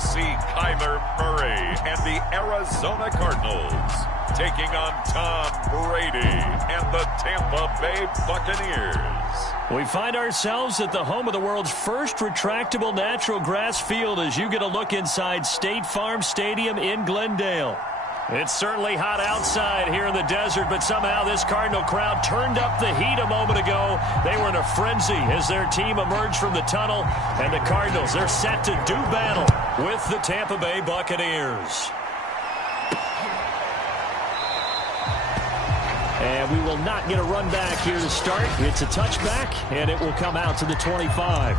will see Kyler Murray and the Arizona Cardinals taking on Tom Brady and the Tampa Bay Buccaneers. We find ourselves at the home of the world's first retractable natural grass field as you get a look inside State Farm Stadium in Glendale. It's certainly hot outside here in the desert, but somehow this Cardinal crowd turned up the heat a moment ago. They were in a frenzy as their team emerged from the tunnel, and the Cardinals, they're set to do battle with the Tampa Bay Buccaneers. And we will not get a run back here to start. It's a touchback, and it will come out to the 25.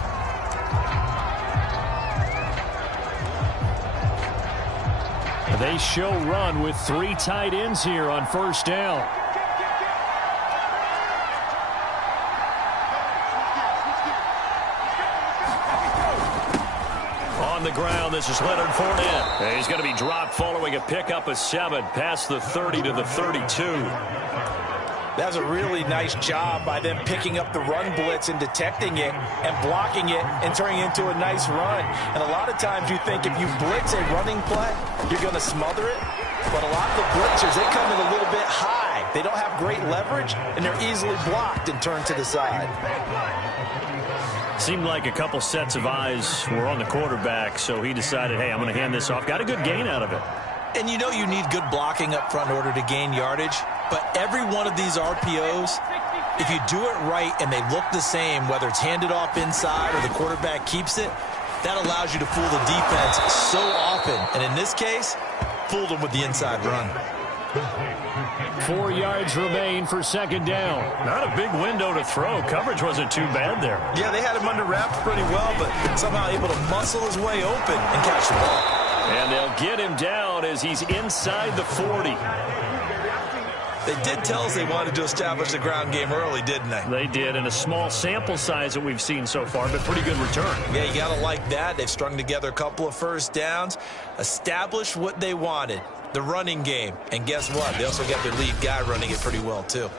They show run with 3 tight ends here on first down. On the ground, this is Leonard Fournette. And he's going to be dropped following a pickup of 7 past the 30 to the 32. That's a really nice job by them picking up the run blitz and detecting it and blocking it and turning it into a nice run. And a lot of times you think if you blitz a running play, you're going to smother it. But a lot of the blitzers, they come in a little bit high. They don't have great leverage, and they're easily blocked and turned to the side. Seemed like a couple sets of eyes were on the quarterback, so he decided, hey, I'm going to hand this off. Got a good gain out of it. And you know you need good blocking up front in order to gain yardage. But every one of these RPOs, if you do it right and they look the same, whether it's handed off inside or the quarterback keeps it, that allows you to fool the defense so often. And in this case, fooled them with the inside run. 4 yards remain for second down. Not a big window to throw. Coverage wasn't too bad there. Yeah, they had him under wraps pretty well, but somehow able to muscle his way open and catch the ball. And they'll get him down as he's inside the 40. They did tell us they wanted to establish the ground game early, didn't they? They did, in a small sample size that we've seen so far, but pretty good return. Yeah, you got to like that. They've strung together a couple of first downs, established what they wanted, the running game. And guess what? They also got their lead guy running it pretty well, too.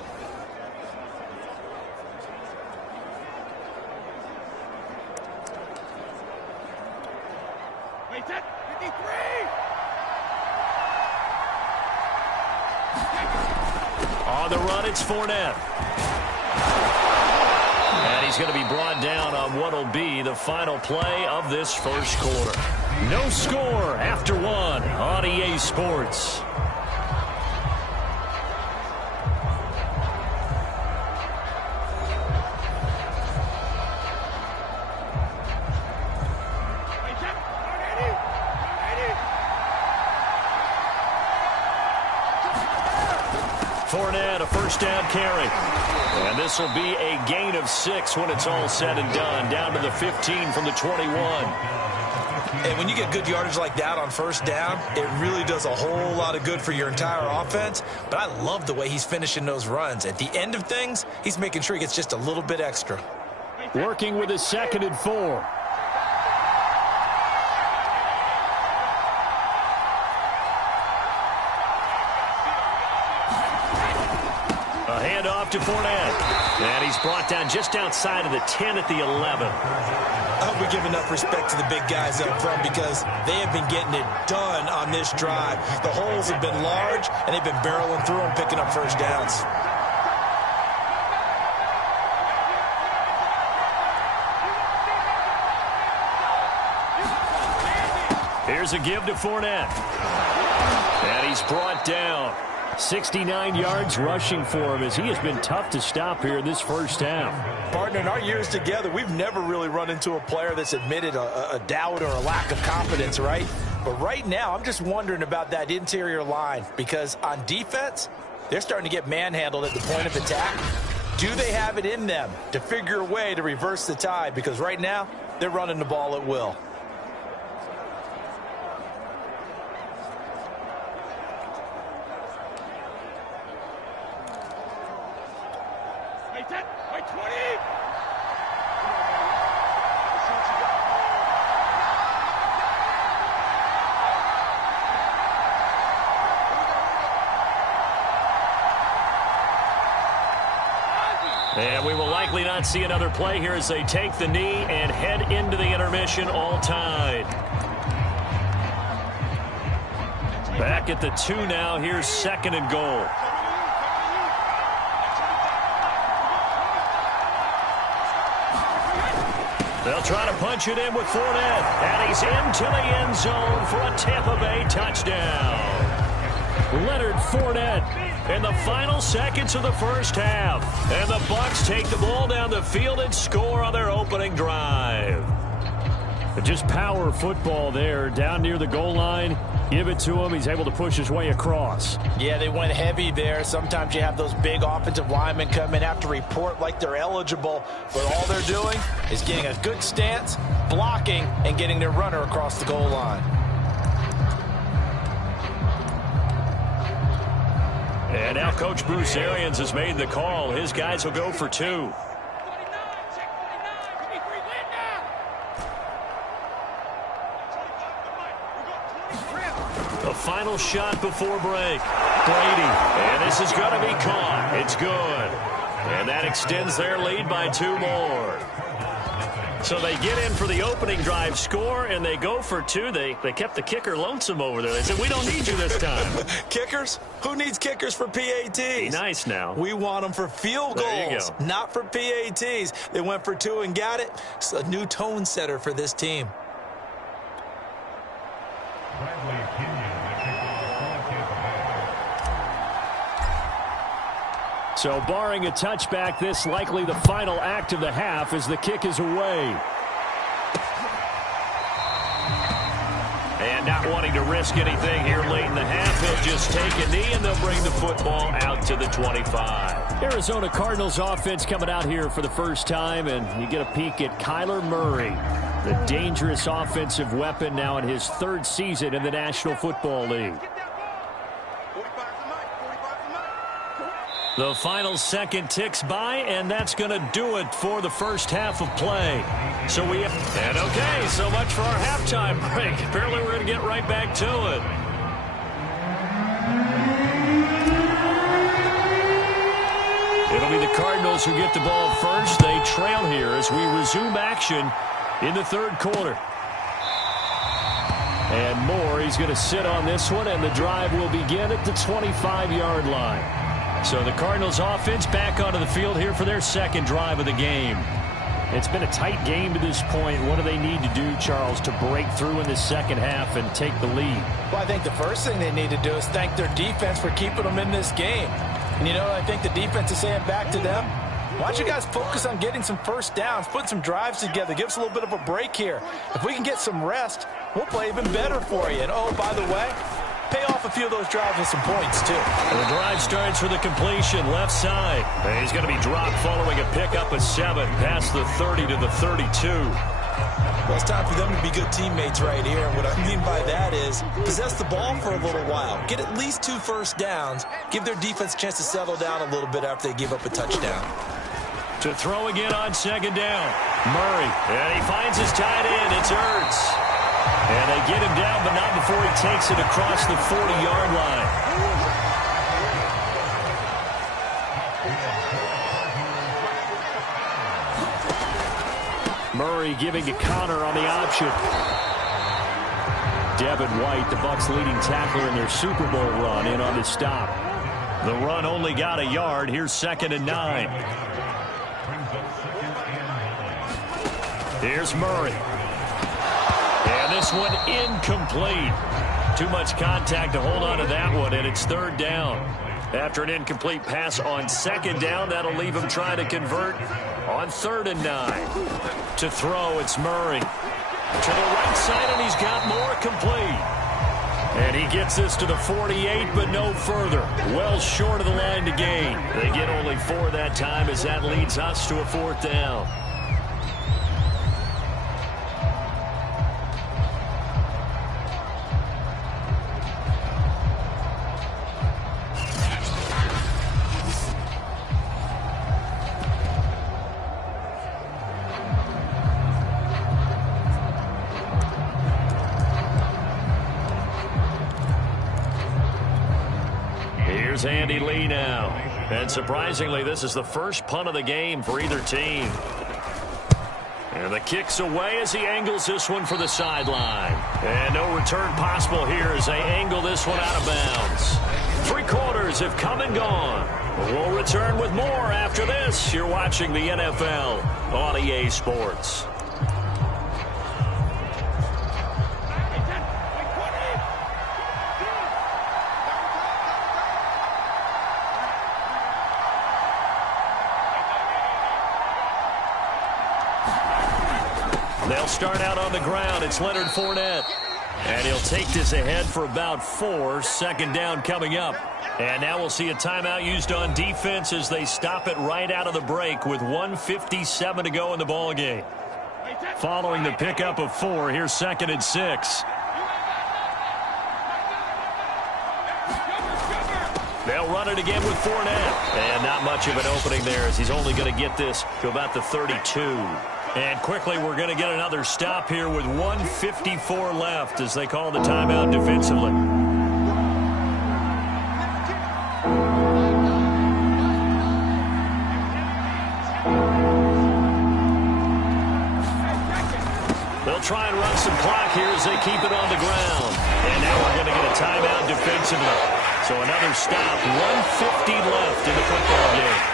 On the run, it's Fournette. And he's going to be brought down on what will be the final play of this first quarter. No score after 1 on EA Sports. Fournette, a first down carry. And this will be a gain of 6 when it's all said and done. Down to the 15 from the 21. And when you get good yardage like that on first down, it really does a whole lot of good for your entire offense. But I love the way he's finishing those runs. At the end of things, he's making sure he gets just a little bit extra. Working with his 2nd and 4. A handoff to Fournette. And he's brought down just outside of the 10 at the 11. I hope we give enough respect to the big guys up front because they have been getting it done on this drive. The holes have been large, and they've been barreling through them, picking up first downs. Here's a give to Fournette. And he's brought down. 69 yards rushing for him as he has been tough to stop here in this first half. Partner, in our years together, we've never really run into a player that's admitted a doubt or a lack of confidence, right? But right now, I'm just wondering about that interior line because on defense, they're starting to get manhandled at the point of attack. Do they have it in them to figure a way to reverse the tide? Because right now, they're running the ball at will. And we will likely not see another play here as they take the knee and head into the intermission all tied. Back at the 2 now. Here's 2nd and goal. They'll try to punch it in with Fournette. And he's into the end zone for a Tampa Bay touchdown. Leonard Fournette in the final seconds of the first half. And the Bucs take the ball down the field and score on their opening drive. Just power football there down near the goal line. Give it to him. He's able to push his way across. Yeah, they went heavy there. Sometimes you have those big offensive linemen come in, have to report like they're eligible, but all they're doing is getting a good stance, blocking, and getting their runner across the goal line. And now Coach Bruce Arians has made the call. His guys will go for 2. The final shot before break. Brady. And this is going to be caught. It's good. And that extends their lead by 2 more. So they get in for the opening drive score, and they go for 2. They kept the kicker lonesome over there. They said, we don't need you this time. Kickers? Who needs kickers for PATs? Be nice now. We want them for field goals, not for PATs. They went for 2 and got it. It's a new tone setter for this team. So barring a touchback, this likely the final act of the half as the kick is away. And not wanting to risk anything here late in the half, he'll just take a knee and they'll bring the football out to the 25. Arizona Cardinals offense coming out here for the first time, and you get a peek at Kyler Murray, the dangerous offensive weapon now in his 3rd season in the National Football League. The final second ticks by, and that's going to do it for the first half of play. So okay, so much for our halftime break. Apparently we're going to get right back to it. It'll be the Cardinals who get the ball first. They trail here as we resume action in the 3rd quarter. And Moore, he's going to sit on this one, and the drive will begin at the 25-yard line. So the Cardinals offense back onto the field here for their 2nd drive of the game. It's been a tight game to this point. What do they need to do, Charles, to break through in the second half and take the lead? Well, I think the first thing they need to do is thank their defense for keeping them in this game. And, you know, I think the defense is saying back to them, why don't you guys focus on getting some first downs, put some drives together, give us a little bit of a break here. If we can get some rest, we'll play even better for you. And, oh, by the way, pay off a few of those drives with some points, too. And the drive starts with a completion left side. And he's going to be dropped following a pickup of 7 past the 30 to the 32. Well, it's time for them to be good teammates right here. And what I mean by that is possess the ball for a little while. Get at least 2 first downs. Give their defense a chance to settle down a little bit after they give up a touchdown. To throw again on 2nd down. Murray. And he finds his tight end. It's Ertz. And they get him down, but not before he takes it across the 40-yard line. Murray giving to Connor on the option. Devin White, the Bucs' leading tackler in their Super Bowl run, in on the stop. The run only got a yard. Here's 2nd and 9. Here's Murray. And this one incomplete. Too much contact to hold on to that one, and it's 3rd down. After an incomplete pass on 2nd down, that'll leave him trying to convert on 3rd and 9. To throw, it's Murray. To the right side, and he's got more complete. And he gets this to the 48, but no further. Well short of the line to gain. They get only 4 that time as that leads us to a 4th down. Here's Andy Lee now. And surprisingly, this is the first punt of the game for either team. And the kick's away as he angles this one for the sideline. And no return possible here as they angle this one out of bounds. 3 quarters have come and gone. We'll return with more after this. You're watching the NFL on EA Sports. They'll start out on the ground. It's Leonard Fournette. And he'll take this ahead for about 4. Second down coming up. And now we'll see a timeout used on defense as they stop it right out of the break with 1:57 to go in the ballgame. Following the pickup of 4, here's 2nd and 6. They'll run it again with Fournette. And not much of an opening there as he's only going to get this to about the 32. And quickly, we're going to get another stop here with 1:54 left as they call the timeout defensively. They'll try and run some clock here as they keep it on the ground. And now we're going to get a timeout defensively. So another stop, 1:50 left in the football game.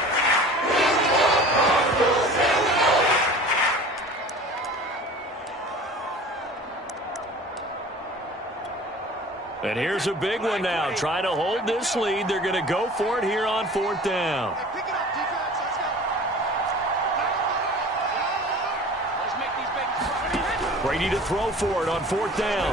And here's a big one now. Trying to hold this lead. They're going to go for it here on 4th down. Brady to throw for it on 4th down.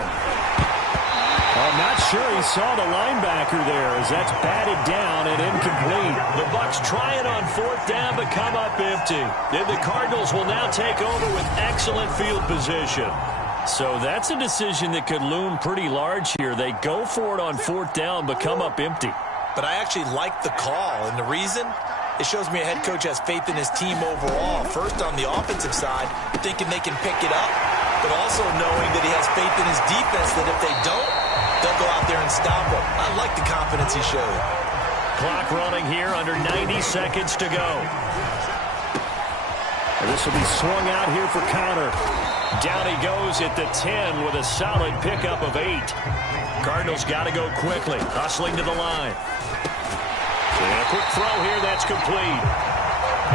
I'm not sure he saw the linebacker there as that's batted down and incomplete. The Bucs try it on 4th down but come up empty. Then the Cardinals will now take over with excellent field position. So that's a decision that could loom pretty large here. They go for it on 4th down but come up empty. But I actually like the call, and the reason? It shows me a head coach has faith in his team overall. First on the offensive side, thinking they can pick it up, but also knowing that he has faith in his defense that if they don't, they'll go out there and stop him. I like the confidence he showed. Clock running here, under 90 seconds to go. And this will be swung out here for Connor. Down he goes at the 10 with a solid pickup of 8. Cardinals got to go quickly, hustling to the line. And a quick throw here, that's complete.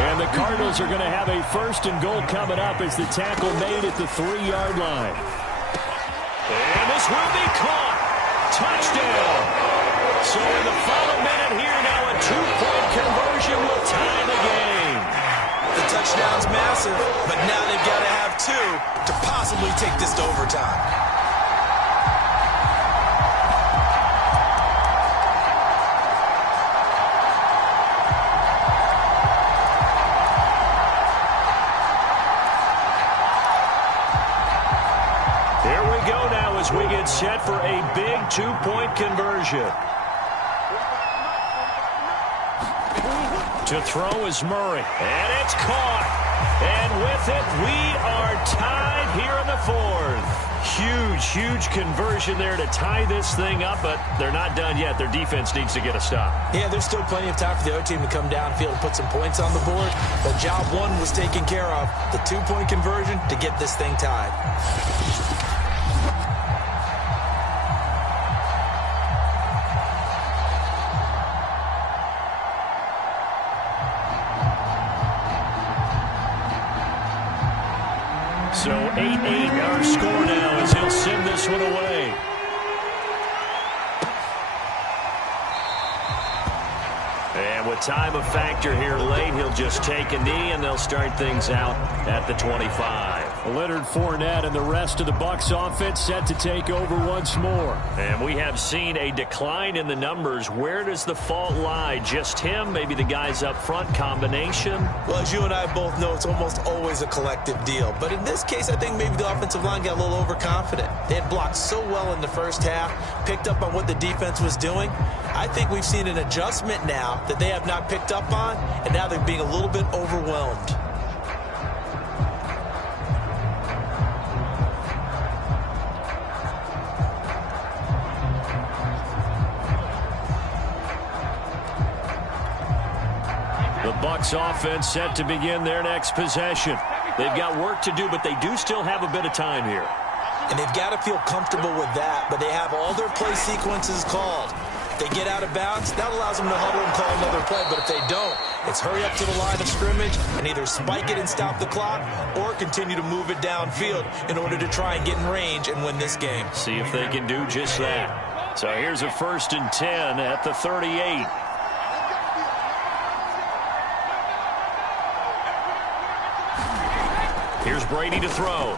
And the Cardinals are going to have a 1st and goal coming up as the tackle made at the 3-yard line. And this will be caught. Touchdown. So in the final minute here now, a 2-point conversion will tie the game. The touchdown's massive, but now they've got to have 2 to possibly take this to overtime. Here we go now as we get set for a big 2-point conversion. To throw is Murray, and it's caught. And with it, we are tied here in the 4th. Huge conversion there to tie this thing up, but they're not done yet. Their defense needs to get a stop. Yeah, there's still plenty of time for the other team to come downfield and put some points on the board, but job 1 was taken care of. The 2-point conversion to get this thing tied. So 8-8 our score now as he'll send this one away. And with time a factor here late, he'll just take a knee and they'll start things out at the 25. Leonard Fournette and the rest of the Bucs offense set to take over once more. And we have seen a decline in the numbers. Where does the fault lie? Just him? Maybe the guys up front? Combination? Well, as you and I both know, it's almost always a collective deal. But in this case, I think maybe the offensive line got a little overconfident. They had blocked so well in the first half, picked up on what the defense was doing. I think we've seen an adjustment now that they have not picked up on, and now they're being a little bit overwhelmed. The Bucs Bucs offense set to begin their next possession. They've got work to do, but they do still have a bit of time here. And they've got to feel comfortable with that, but they have all their play sequences called. If they get out of bounds, that allows them to huddle and call another play, but if they don't, it's hurry up to the line of scrimmage and either spike it and stop the clock or continue to move it downfield in order to try and get in range and win this game. See if they can do just that. So here's a 1st and 10 at the 38. Here's Brady to throw.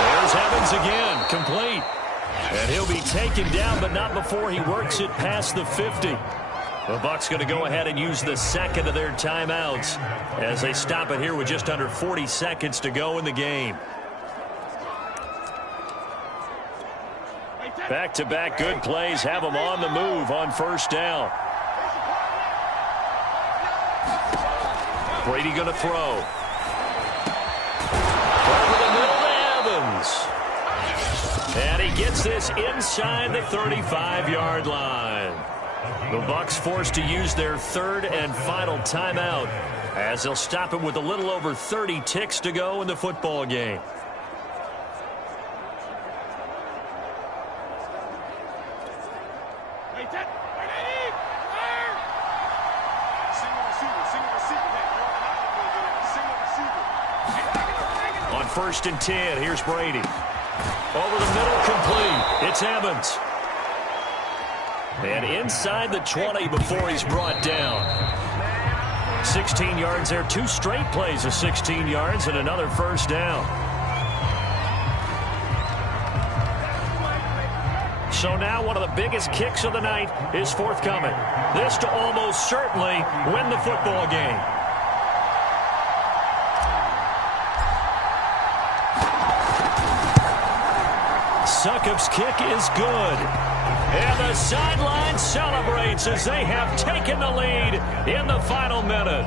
There's Evans again, complete. And he'll be taken down, but not before he works it past the 50. The Bucs going to go ahead and use the second of their timeouts as they stop it here with just under 40 seconds to go in the game. Back-to-back good plays have them on the move on 1st down. Brady going to throw. Over the middle to Evans. And he gets this inside the 35-yard line. The Bucs forced to use their 3rd and final timeout as they'll stop it with a little over 30 ticks to go in the football game. On 1st and 10, here's Brady. Over the middle, complete. It's Evans. And inside the 20 before he's brought down. 16 yards there. 2 straight plays of 16 yards and another 1st down. So now one of the biggest kicks of the night is forthcoming. This to almost certainly win the football game. Succop's kick is good. And the sideline celebrates as they have taken the lead in the final minute.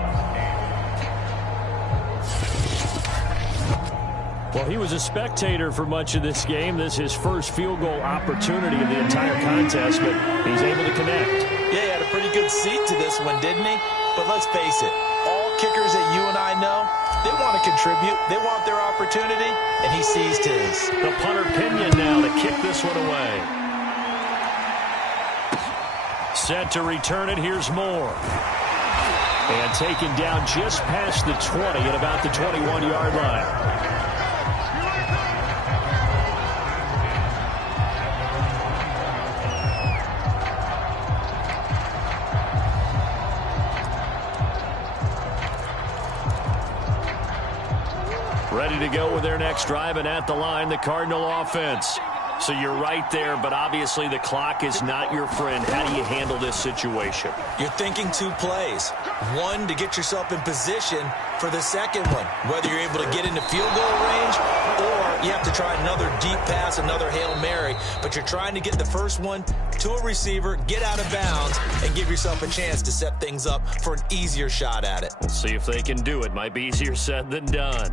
Well, he was a spectator for much of this game. This is his first field goal opportunity of the entire contest, but he's able to connect. Yeah, he had a pretty good seat to this one, didn't he? But let's face it, all kickers that you and I know, they want to contribute. They want their opportunity, and he seized his. The punter Pinion now to kick this one away. Set to return it. Here's Moore. And taken down just past the 20 at about the 21-yard line. Ready to go with their next drive, and at the line, the Cardinal offense. So you're right there, but obviously the clock is not your friend. How do you handle this situation? You're thinking 2 plays. One, to get yourself in position for the second one, whether you're able to get into field goal range or you have to try another deep pass, another Hail Mary. But you're trying to get the first one to a receiver, get out of bounds, and give yourself a chance to set things up for an easier shot at it. We'll see if they can do it. Might be easier said than done.